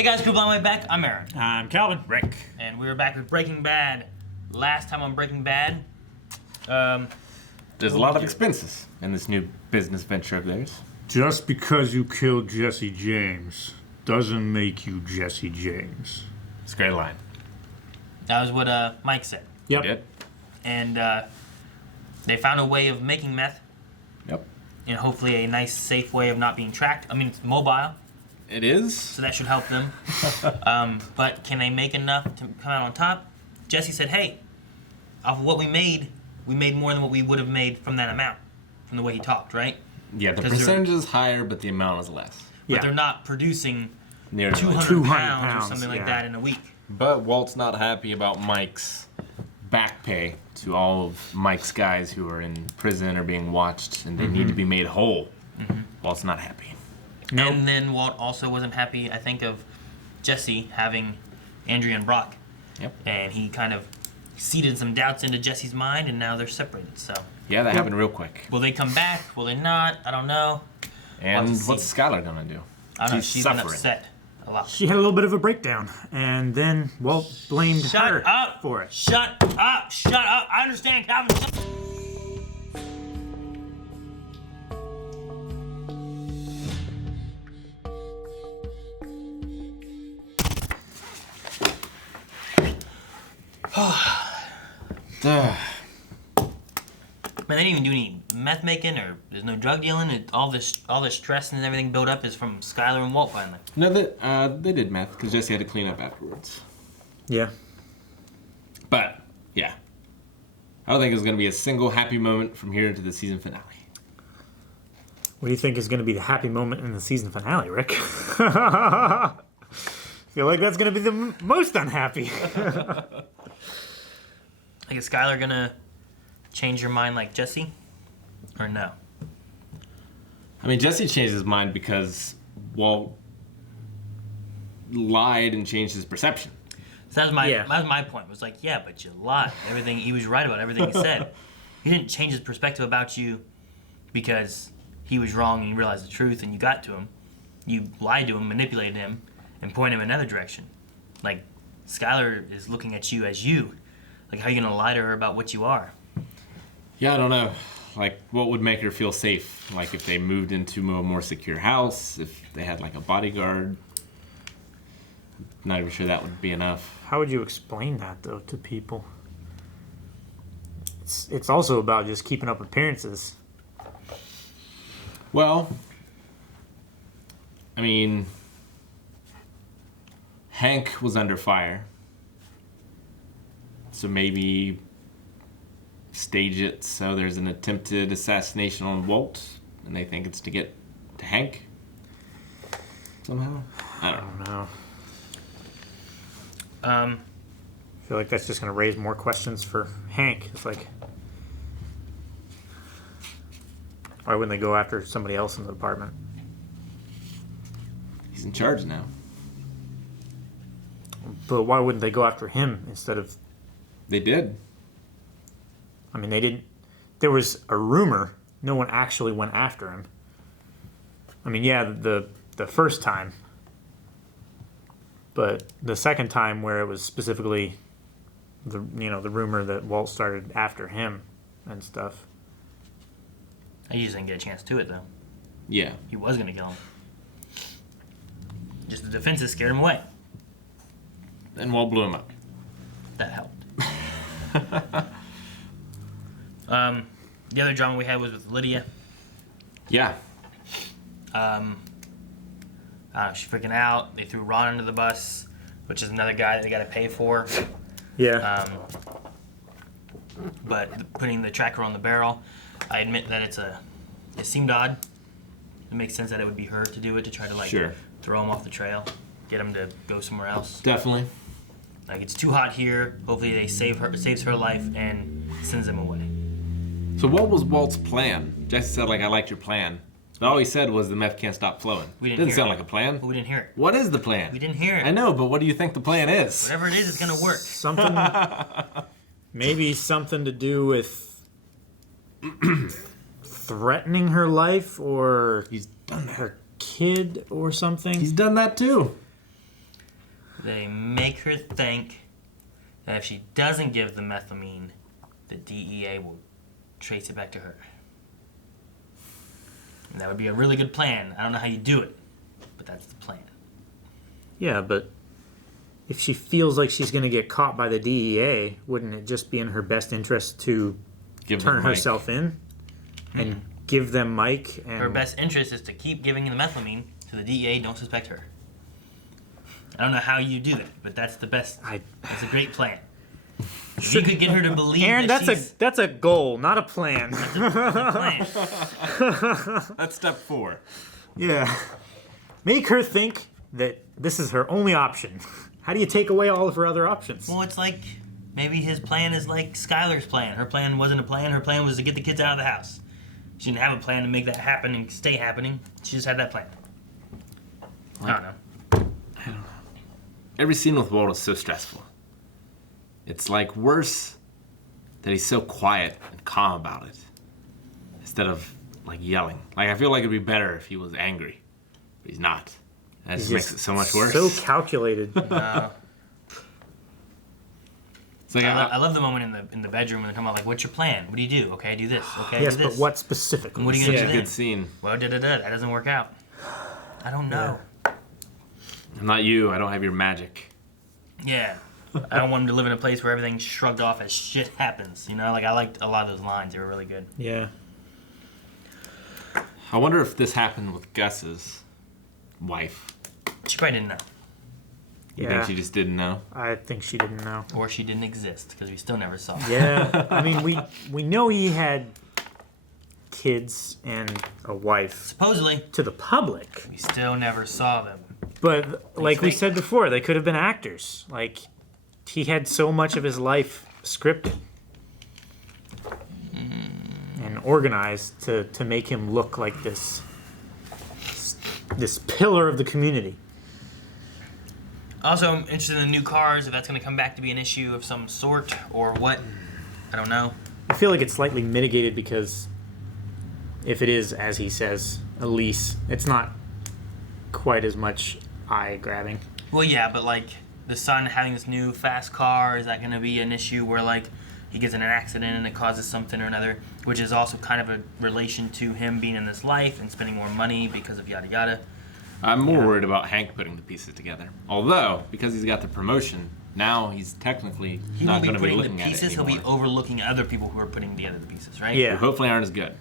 Hey guys, Crew Blind Way back. I'm Aaron. I'm Calvin. Rick. And we were back with Breaking Bad. Last time on Breaking Bad. There's a lot of expenses in this new business venture of theirs. Just because you killed Jesse James doesn't make you Jesse James. It's a great line. That was what Mike said. Yep. Yep. And they found a way of making meth. Yep. And hopefully a nice, safe way of not being tracked. I mean, it's mobile, It is. so that should help them. But can they make enough to come out on top? Jesse said, hey, off of what we made more than what we would have made from that amount, from the way he talked, right? Yeah, the 'Cause percentage is higher, but the amount is less. But Yeah. they're not producing Nearly. 200, 200 pounds or pounds, something like yeah. that in a week. But Walt's not happy about Mike's back pay to all of Mike's guys who are in prison or being watched, and they need to be made whole. Walt's not happy. Nope. And then Walt also wasn't happy, I think, of Jesse having Andrea and Brock. Yep. And he kind of seeded some doubts into Jesse's mind, and now they're separated. So, Yeah, that happened real quick. will they come back? Will they not? I don't know. And We'll have to what's see. Skylar gonna do? I don't know. She's She's been suffering. upset a lot. She had a little bit of a breakdown, and then Walt blamed Shut her up! for it. Shut up! Shut up! I understand, Calvin. Duh. Man, they didn't even do any meth making, or there's no drug dealing. All this stress and everything built up is from Skylar and Walt finally. No, they did meth because Jesse had to clean up afterwards. Yeah. But yeah, I don't think there's gonna be a single happy moment from here to the season finale. What do you think is going to be the happy moment in the season finale, Rick? Feel like that's going to be the most unhappy. Like, is Skylar gonna change your mind like Jesse, or no? I mean, Jesse changed his mind because Walt lied and changed his perception. So that Yeah. was my point. Was like, yeah, but you lied. Everything he was right about everything he said. He didn't change his perspective about you because he was wrong and you realized the truth and you got to him. You lied to him, manipulated him, and pointed him in another direction. Like, Skylar is looking at you as you. Like, how are you gonna lie to her about what you are? Yeah, I don't know. Like, what would make her feel safe? Like, if they moved into a more secure house, if they had, like, a bodyguard. Not even sure that would be enough. How would you explain that, though, to people? It's also about just keeping up appearances. Well, I mean, Hank was under fire. So maybe stage it so there's an attempted assassination on Walt, and they think it's to get to Hank somehow. I don't know. I don't know. I feel like that's just going to raise more questions for Hank. It's like, why wouldn't they go after somebody else in the department? He's in charge now. But why wouldn't they go after him instead of... They did. I mean, they didn't... There was a rumor. No one actually went after him. I mean, yeah, the first time. But the second time where it was specifically the rumor that Walt started after him and stuff. He just didn't get a chance to it, though. Yeah. He was gonna kill him. Just the defenses scared him away. And Walt blew him up. That helped. The other drama we had was with Lydia. Yeah. She's freaking out. They threw Ron under the bus, which is another guy that they got to pay for. Yeah. But putting the tracker on the barrel, I admit that it seemed odd. It makes sense that it would be her to do it, to try to Sure. throw him off the trail, get him to go somewhere else. Definitely. Like, it's too hot here. Hopefully they saves her life and sends him away. So what was Walt's plan? Jesse said, like, I liked your plan. But all he said was the meth can't stop flowing. We didn't Didn't hear sound it. like a plan. We didn't hear it. What is the plan? We didn't hear it. I know, but what do you think the plan is? Whatever it is, it's gonna work. Something... maybe something to do with... threatening her life or He's done that. her kid or something. He's done that too. They make her think that if she doesn't give the methylamine, the DEA will trace it back to her. And that would be a really good plan. I don't know how you do it, but that's the plan. Yeah, but if she feels like she's going to get caught by the DEA, wouldn't it just be in her best interest to turn herself in and give them Mike? And Her best interest is to keep giving the methylamine so the DEA don't suspect her. I don't know how you do that, but that's the best. That's a great plan. If you could get her to believe Aaron, that that's a goal, not a plan. That's a plan. That's step 4. Yeah. Make her think that this is her only option. How do you take away all of her other options? Well, it's like maybe his plan is like Skylar's plan. Her plan wasn't a plan. Her plan was to get the kids out of the house. She didn't have a plan to make that happen and stay happening. She just had that plan. I don't know. Every scene with Walt is so stressful. It's like worse that he's so quiet and calm about it instead of like yelling. Like I feel like it'd be better if he was angry, but he's not. That just makes it so much worse. So calculated. It's like I love the moment in the bedroom when they come out like, "What's your plan? What do you do? Okay, do this. Okay, Yes, do this. but what specifically? What are you such gonna a do good then? scene. Well, that doesn't work out. I don't know. I'm not you. I don't have your magic. Yeah. I don't want him to live in a place where everything's shrugged off as shit happens. You know, like I liked a lot of those lines. They were really good. Yeah. I wonder if this happened with Gus's wife. She probably didn't know, You Yeah. think she just didn't know? I think she didn't know. or she didn't exist because we still never saw her. Yeah. I mean, we know he had kids and a wife Supposedly, to the public, we still never saw them. but like we fake. said before, they could have been actors. Like he had so much of his life scripted and organized to make him look like this pillar of the community. Also, I'm interested in the new cars. If that's going to come back to be an issue of some sort or what, I don't know. I feel like it's slightly mitigated because if it is, as he says, a lease, it's not quite as much eye-grabbing. Well, yeah, but like the son having this new fast car, is that going to be an issue where like he gets in an accident and it causes something or another, which is also kind of a relation to him being in this life and spending more money because of yada yada. I'm more worried about Hank putting the pieces together. Although, because he's got the promotion, now he's technically He not won't be going to be putting the looking at it pieces, he'll anymore. be overlooking other people who are putting together the pieces, right? Yeah. Who hopefully aren't as good.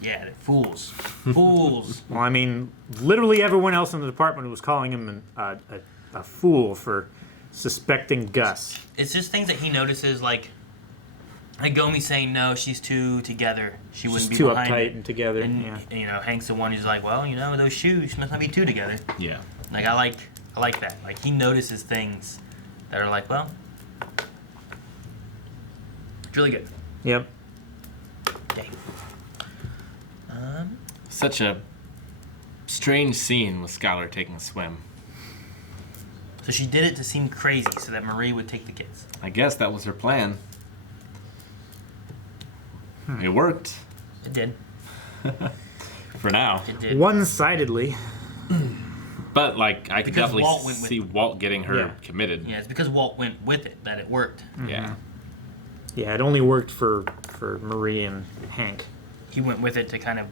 Yeah, they're fools. Fools. Well, I mean, literally everyone else in the department was calling him a fool for suspecting Gus. It's just things that he notices, like Gomi saying no, she's too together. She Just wouldn't be too behind uptight it. and together. And Yeah. you know, Hank's the one who's like, well, you know, those shoes must not be too together. Yeah. Like I like that. Like he notices things that are like, well, it's really good. Yep. Okay. Such a strange scene with Skylar taking a swim. So she did it to seem crazy so that Marie would take the kids. I guess that was her plan. It worked. It did. For now. It did. One-sidedly. But, like, I could Because definitely Walt went with see it. Walt getting her Yeah. committed. Yeah, it's because Walt went with it that it worked. Yeah. Yeah, it only worked for Marie and Hank. He went with it to kind of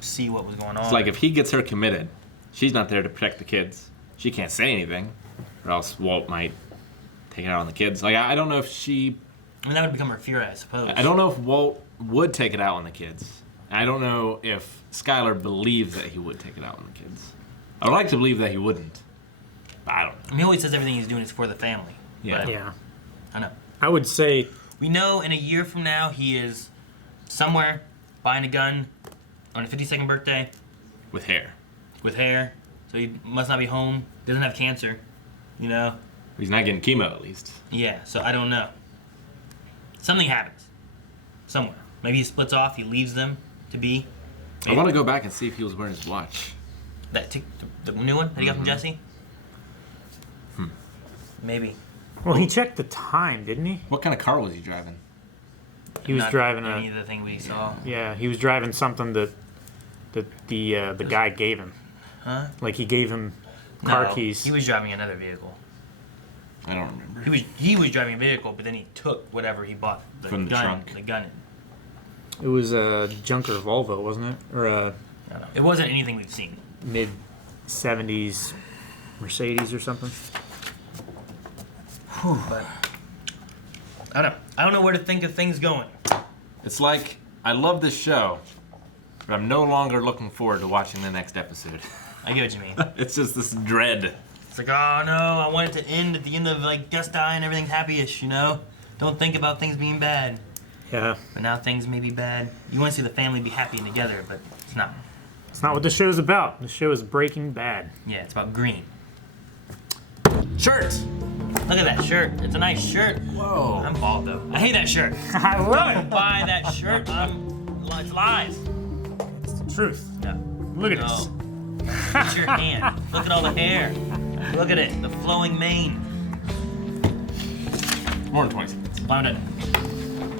see what was going on. It's like if he gets her committed, she's not there to protect the kids. She can't say anything, or else Walt might take it out on the kids. Like, I don't know if she... I mean, that would become her fear, I suppose. I don't know if Walt would take it out on the kids. I don't know if Skylar believes that he would take it out on the kids. I would like to believe that he wouldn't, but I don't know. I mean, he always says everything he's doing is for the family. Yeah. But Yeah. I know. I would say, We know in a year from now he is somewhere buying a gun on his 52nd birthday With hair. with hair, so he must not be home. Doesn't have cancer, you know. He's not getting chemo, at least. Yeah, so I don't know. Something happens somewhere. Maybe he splits off. He leaves them to be. I want to go back and see if he was wearing his watch. The new one that he got from Jesse. Maybe. well, he checked the time, didn't he? What kind of car was he driving? He was Not driving any a of the thing we saw. yeah. He was driving something that the guy gave him. Huh? Like he gave him car No, keys. He was driving another vehicle. I don't remember. He was driving a vehicle, but then he took whatever he bought. From the trunk. The gun. It was a junker Volvo, wasn't it? Or a I don't know. It wasn't anything we've seen. mid-70s Mercedes or something. But I don't know where to think of things going. It's like, I love this show, but I'm no longer looking forward to watching the next episode. I get what you mean. It's just this dread. It's like, oh no, I want it to end at the end of like Gus dying, everything's happy-ish, you know? Don't think about things being bad. Yeah. But now things may be bad. You want to see the family be happy and together, but it's not. It's not what the show's about. The show is Breaking Bad. Yeah, it's about green. Shirts! Look at that shirt. It's a nice shirt. Whoa. I'm bald though. I hate that shirt. I love Don't buy that shirt. It's lies. It's the truth. No. Look at No. this. It's your hand. Look at all the hair. Look at it. The flowing mane. More than 20 seconds. I'm done.